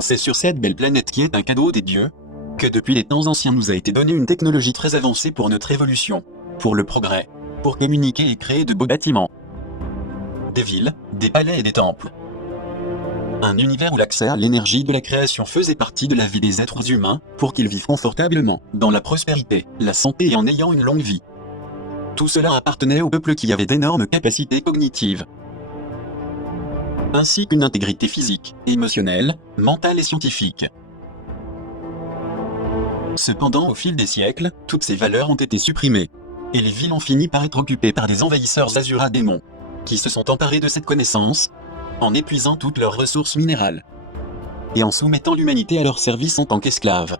C'est sur cette belle planète qui est un cadeau des dieux, que depuis les temps anciens nous a été donnée une technologie très avancée pour notre évolution, pour le progrès, pour communiquer et créer de beaux bâtiments, des villes, des palais et des temples. Un univers où l'accès à l'énergie de la création faisait partie de la vie des êtres humains, pour qu'ils vivent confortablement, dans la prospérité, la santé et en ayant une longue vie. Tout cela appartenait au peuple qui avait d'énormes capacités cognitives, ainsi qu'une intégrité physique, émotionnelle, mentale et scientifique. Cependant, au fil des siècles, toutes ces valeurs ont été supprimées, et les villes ont fini par être occupées par des envahisseurs Azura démons, qui se sont emparés de cette connaissance, en épuisant toutes leurs ressources minérales, et en soumettant l'humanité à leur service en tant qu'esclaves.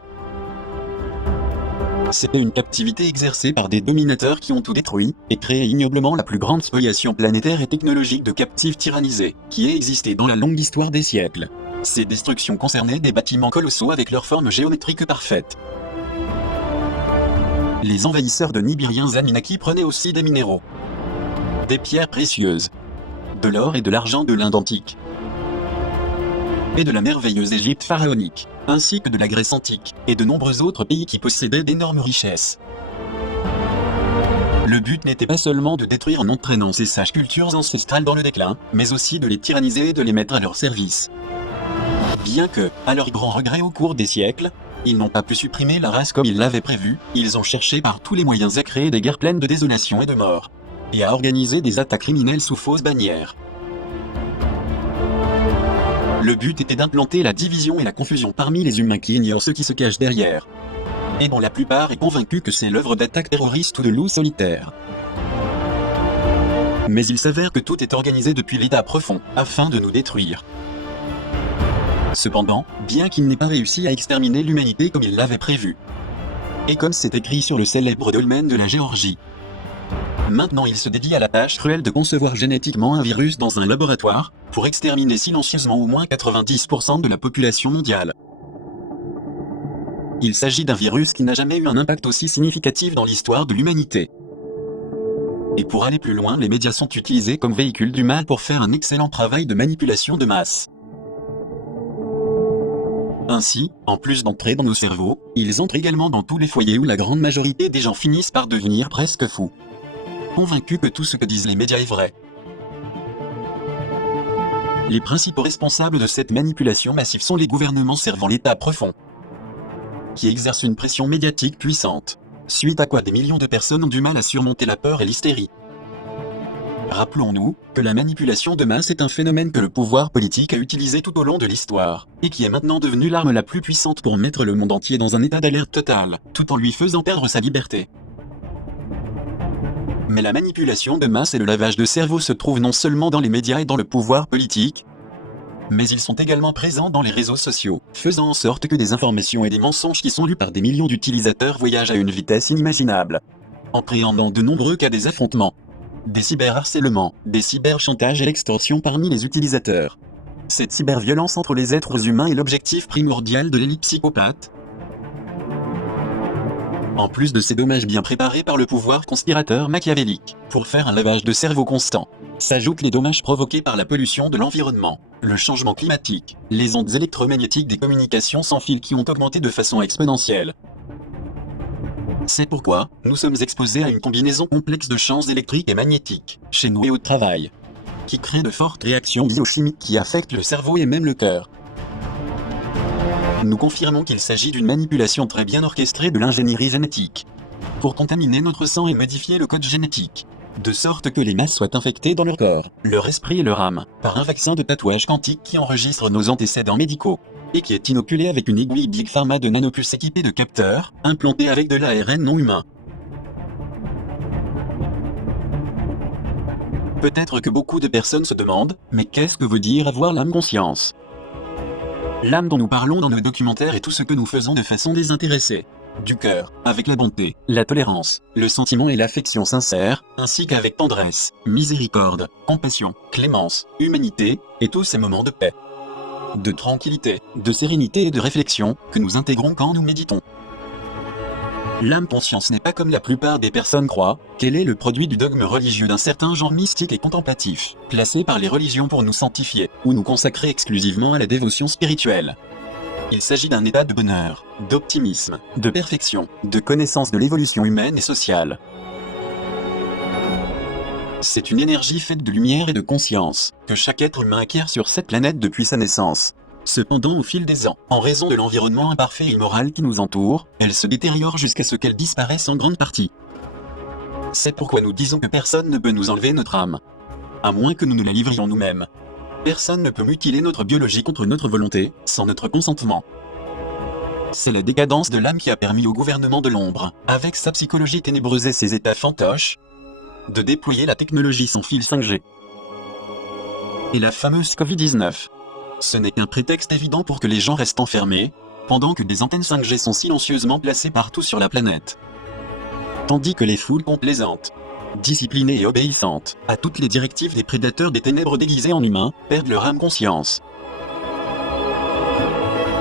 C'était une captivité exercée par des dominateurs qui ont tout détruit, et créé ignoblement la plus grande spoliation planétaire et technologique de captifs tyrannisés, qui ait existé dans la longue histoire des siècles. Ces destructions concernaient des bâtiments colossaux avec leur forme géométrique parfaite. Les envahisseurs de Nibiriens Anunnaki prenaient aussi des minéraux, des pierres précieuses, de l'or et de l'argent de l'Inde antique, et de la merveilleuse Égypte pharaonique, ainsi que de la Grèce antique, et de nombreux autres pays qui possédaient d'énormes richesses. Le but n'était pas seulement de détruire en entraînant ces sages cultures ancestrales dans le déclin, mais aussi de les tyranniser et de les mettre à leur service. Bien que, à leur grand regret au cours des siècles, ils n'ont pas pu supprimer la race comme ils l'avaient prévu, ils ont cherché par tous les moyens à créer des guerres pleines de désolation et de mort, et à organiser des attaques criminelles sous fausses bannières. Le but était d'implanter la division et la confusion parmi les humains qui ignorent ce qui se cache derrière, et dont la plupart est convaincue que c'est l'œuvre d'attaques terroristes ou de loups solitaires. Mais il s'avère que tout est organisé depuis l'état profond, afin de nous détruire. Cependant, bien qu'il n'ait pas réussi à exterminer l'humanité comme il l'avait prévu, et comme c'est écrit sur le célèbre dolmen de la Géorgie, maintenant il se dédie à la tâche cruelle de concevoir génétiquement un virus dans un laboratoire, pour exterminer silencieusement au moins 90% de la population mondiale. Il s'agit d'un virus qui n'a jamais eu un impact aussi significatif dans l'histoire de l'humanité. Et pour aller plus loin, les médias sont utilisés comme véhicules du mal pour faire un excellent travail de manipulation de masse. Ainsi, en plus d'entrer dans nos cerveaux, ils entrent également dans tous les foyers où la grande majorité des gens finissent par devenir presque fous, convaincus que tout ce que disent les médias est vrai. Les principaux responsables de cette manipulation massive sont les gouvernements servant l'état profond, qui exercent une pression médiatique puissante, suite à quoi des millions de personnes ont du mal à surmonter la peur et l'hystérie. Rappelons-nous que la manipulation de masse est un phénomène que le pouvoir politique a utilisé tout au long de l'histoire, et qui est maintenant devenu l'arme la plus puissante pour mettre le monde entier dans un état d'alerte totale, tout en lui faisant perdre sa liberté. Mais la manipulation de masse et le lavage de cerveau se trouvent non seulement dans les médias et dans le pouvoir politique, mais ils sont également présents dans les réseaux sociaux, faisant en sorte que des informations et des mensonges qui sont lus par des millions d'utilisateurs voyagent à une vitesse inimaginable, entraînant de nombreux cas des affrontements, des cyberharcèlements, des cyberchantages et l'extorsion parmi les utilisateurs. Cette cyberviolence entre les êtres humains est l'objectif primordial de l'élite psychopathe. En plus de ces dommages bien préparés par le pouvoir conspirateur machiavélique, pour faire un lavage de cerveau constant, s'ajoutent les dommages provoqués par la pollution de l'environnement, le changement climatique, les ondes électromagnétiques des communications sans fil qui ont augmenté de façon exponentielle. C'est pourquoi, nous sommes exposés à une combinaison complexe de champs électriques et magnétiques, chez nous et au travail, qui crée de fortes réactions biochimiques qui affectent le cerveau et même le cœur. Nous confirmons qu'il s'agit d'une manipulation très bien orchestrée de l'ingénierie génétique, pour contaminer notre sang et modifier le code génétique, de sorte que les masses soient infectées dans leur corps, leur esprit et leur âme, par un vaccin de tatouage quantique qui enregistre nos antécédents médicaux, et qui est inoculé avec une aiguille Big Pharma de nanopuces équipée de capteurs, implantés avec de l'ARN non humain. Peut-être que beaucoup de personnes se demandent, mais qu'est-ce que veut dire avoir l'âme conscience ? L'âme dont nous parlons dans nos documentaires est tout ce que nous faisons de façon désintéressée, du cœur, avec la bonté, la tolérance, le sentiment et l'affection sincère, ainsi qu'avec tendresse, miséricorde, compassion, clémence, humanité, et tous ces moments de paix, de tranquillité, de sérénité et de réflexion, que nous intégrons quand nous méditons. L'âme conscience n'est pas comme la plupart des personnes croient, qu'elle est le produit du dogme religieux d'un certain genre mystique et contemplatif, placé par les religions pour nous sanctifier, ou nous consacrer exclusivement à la dévotion spirituelle. Il s'agit d'un état de bonheur, d'optimisme, de perfection, de connaissance de l'évolution humaine et sociale. C'est une énergie faite de lumière et de conscience, que chaque être humain acquiert sur cette planète depuis sa naissance. Cependant, au fil des ans, en raison de l'environnement imparfait et immoral qui nous entoure, elle se détériore jusqu'à ce qu'elle disparaisse en grande partie. C'est pourquoi nous disons que personne ne peut nous enlever notre âme, à moins que nous ne la livrions nous-mêmes. Personne ne peut mutiler notre biologie contre notre volonté, sans notre consentement. C'est la décadence de l'âme qui a permis au gouvernement de l'ombre, avec sa psychologie ténébreuse et ses états fantoches, de déployer la technologie sans fil 5G. Et la fameuse Covid-19. Ce n'est qu'un prétexte évident pour que les gens restent enfermés, pendant que des antennes 5G sont silencieusement placées partout sur la planète. Tandis que les foules complaisantes, disciplinées et obéissantes à toutes les directives des prédateurs des ténèbres déguisés en humains, perdent leur âme conscience.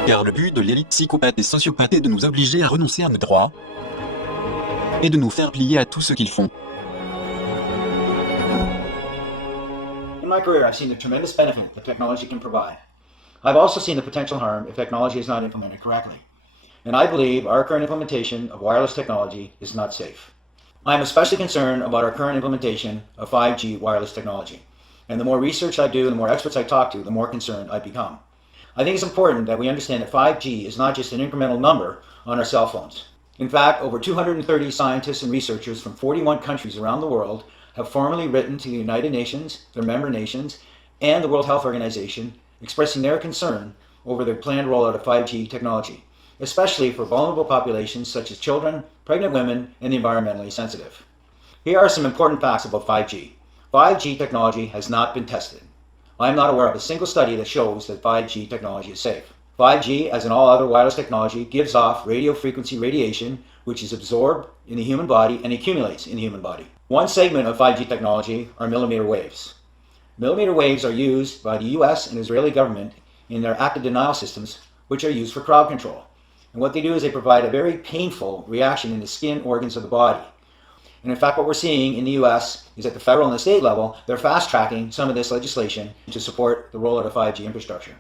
Car le but de l'élite psychopathe et sociopathe est de nous obliger à renoncer à nos droits et de nous faire plier à tout ce qu'ils font. In my career, I've seen the tremendous benefit that technology can provide. I've also seen the potential harm if technology is not implemented correctly. And I believe our current implementation of wireless technology is not safe. I am especially concerned about our current implementation of 5G wireless technology. And the more research I do and the more experts I talk to, the more concerned I become. I think it's important that we understand that 5G is not just an incremental number on our cell phones. In fact, over 230 scientists and researchers from 41 countries around the world have formally written to the United Nations, their member nations, and the World Health Organization, expressing their concern over the planned rollout of 5G technology, especially for vulnerable populations such as children, pregnant women, and the environmentally sensitive. Here are some important facts about 5G. 5G technology has not been tested. I am not aware of a single study that shows that 5G technology is safe. 5G, as in all other wireless technology, gives off radio frequency radiation, which is absorbed in the human body and accumulates in the human body. One segment of 5G technology are millimeter waves. Millimeter waves are used by the US and Israeli government in their active denial systems, which are used for crowd control. And what they do is they provide a very painful reaction in the skin organs of the body. And in fact, what we're seeing in the US is at the federal and the state level, they're fast-tracking some of this legislation to support the rollout of 5G infrastructure.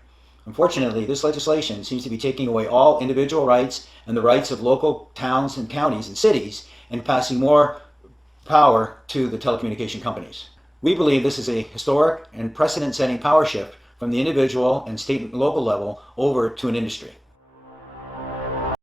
Unfortunately, this legislation seems to be taking away all individual rights and the rights of local towns and counties and cities and passing more power to the telecommunication companies. We believe this is a historic and precedent-setting power shift from the individual and state and local level over to an industry.